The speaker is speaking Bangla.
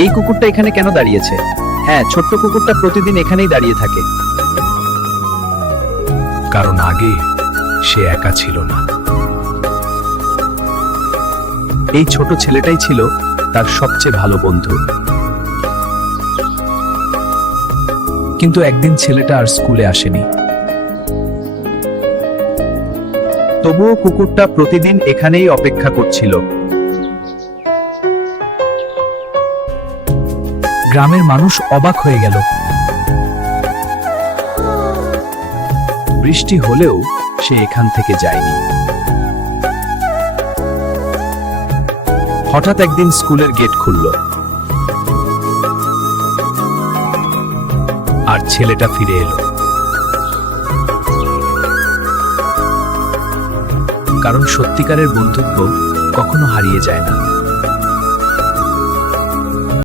এই কুকুরটা এখানে কেন দাঁড়িয়েছে? হ্যাঁ, ছোট্ট কুকুরটা প্রতিদিন এখানেই দাঁড়িয়ে থাকে। কারণ আগে সে একা ছিল না। এই ছোট ছেলেটাই ছিল তার সবচেয়ে ভালো বন্ধু। কিন্তু একদিন ছেলেটা আর স্কুলে আসেনি। তবুও কুকুরটা প্রতিদিন এখানেই অপেক্ষা করছিল। গ্রামের মানুষ অবাক হয়ে গেল। বৃষ্টি হলেও সে এখান থেকে যায়নি। হঠাৎ একদিন স্কুলের গেট খুলল, আর ছেলেটা ফিরে এলো। কারণ সত্যিকারের বন্ধুত্ব কখনো হারিয়ে যায় না।